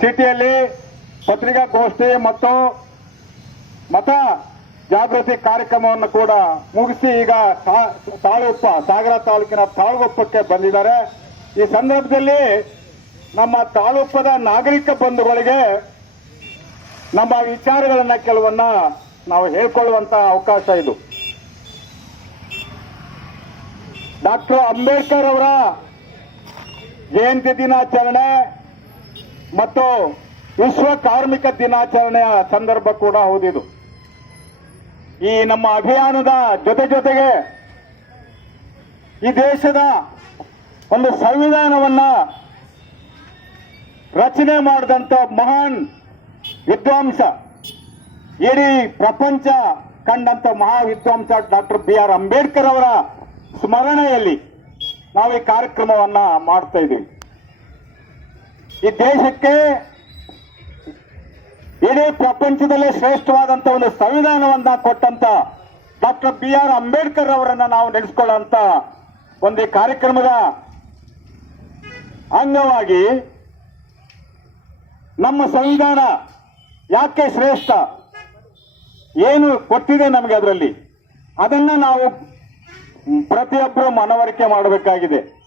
ಸಿಟಿಯಲ್ಲಿ ಪತ್ರಿಕಾಗೋಷ್ಠಿ ಮತ್ತು ಮತ ಜಾಗೃತಿ ಕಾರ್ಯಕ್ರಮವನ್ನು ಕೂಡ ಮುಗಿಸಿ ಈಗ ತಾಳುಗುಪ್ಪ ಸಾಗರ ತಾಲೂಕಿನ ತಾಳುಗುಪ್ಪಕ್ಕೆ ಬಂದಿದ್ದಾರೆ. ಈ ಸಂದರ್ಭದಲ್ಲಿ ನಮ್ಮ ತಾಳುಪ್ಪದ ನಾಗರಿಕ ಬಂಧುಗಳಿಗೆ ನಮ್ಮ ವಿಚಾರಗಳನ್ನ ಕೆಲವನ್ನ ನಾವು ಹೇಳ್ಕೊಳ್ಳುವಂತ ಅವಕಾಶ ಇದು. ಡಾಕ್ಟರ್ ಅಂಬೇಡ್ಕರ್ ಅವರ ಜಯಂತಿ ದಿನಾಚರಣೆ ಮತ್ತು ವಿಶ್ವ ಕಾರ್ಮಿಕ ದಿನಾಚರಣೆಯ ಸಂದರ್ಭ ಕೂಡ ಹೌದಿದು. ಈ ನಮ್ಮ ಅಭಿಯಾನದ ಜೊತೆ ಜೊತೆಗೆ ಈ ದೇಶದ ಒಂದು ಸಂವಿಧಾನವನ್ನ ರಚನೆ ಮಾಡಿದಂತ ಮಹಾನ್ ವಿದ್ವಾಂಸ, ಇಡೀ ಪ್ರಪಂಚ ಕಂಡಂತ ಮಹಾ ವಿದ್ವಾಂಸ ಡಾಕ್ಟರ್ ಬಿ ಆರ್ ಅಂಬೇಡ್ಕರ್ ಅವರ ಸ್ಮರಣೆಯಲ್ಲಿ ನಾವು ಈ ಕಾರ್ಯಕ್ರಮವನ್ನ ಮಾಡ್ತಾ ಇದ್ದೀವಿ. ಈ ದೇಶಕ್ಕೆ ಇಡೀ ಪ್ರಪಂಚದಲ್ಲೇ ಶ್ರೇಷ್ಠವಾದಂತ ಒಂದು ಸಂವಿಧಾನವನ್ನ ಕೊಟ್ಟಂತ ಡಾಕ್ಟರ್ ಬಿ ಆರ್ ಅಂಬೇಡ್ಕರ್ ಅವರನ್ನ ನಾವು ನೆನೆಸ್ಕೊಳ್ಳುವಂತ ಒಂದು ಕಾರ್ಯಕ್ರಮದ ಅಂಗವಾಗಿ ನಮ್ಮ ಸಂವಿಧಾನ ಯಾಕೆ ಶ್ರೇಷ್ಠ? ಏನು ಕೊಟ್ಟಿದೆ ನಮಗೆ ಅದರಲ್ಲಿ? ಅದನ್ನ ನಾವು ಪ್ರತಿಯೊಬ್ಬರು ಮನವರಿಕೆ ಮಾಡಬೇಕಾಗಿದೆ.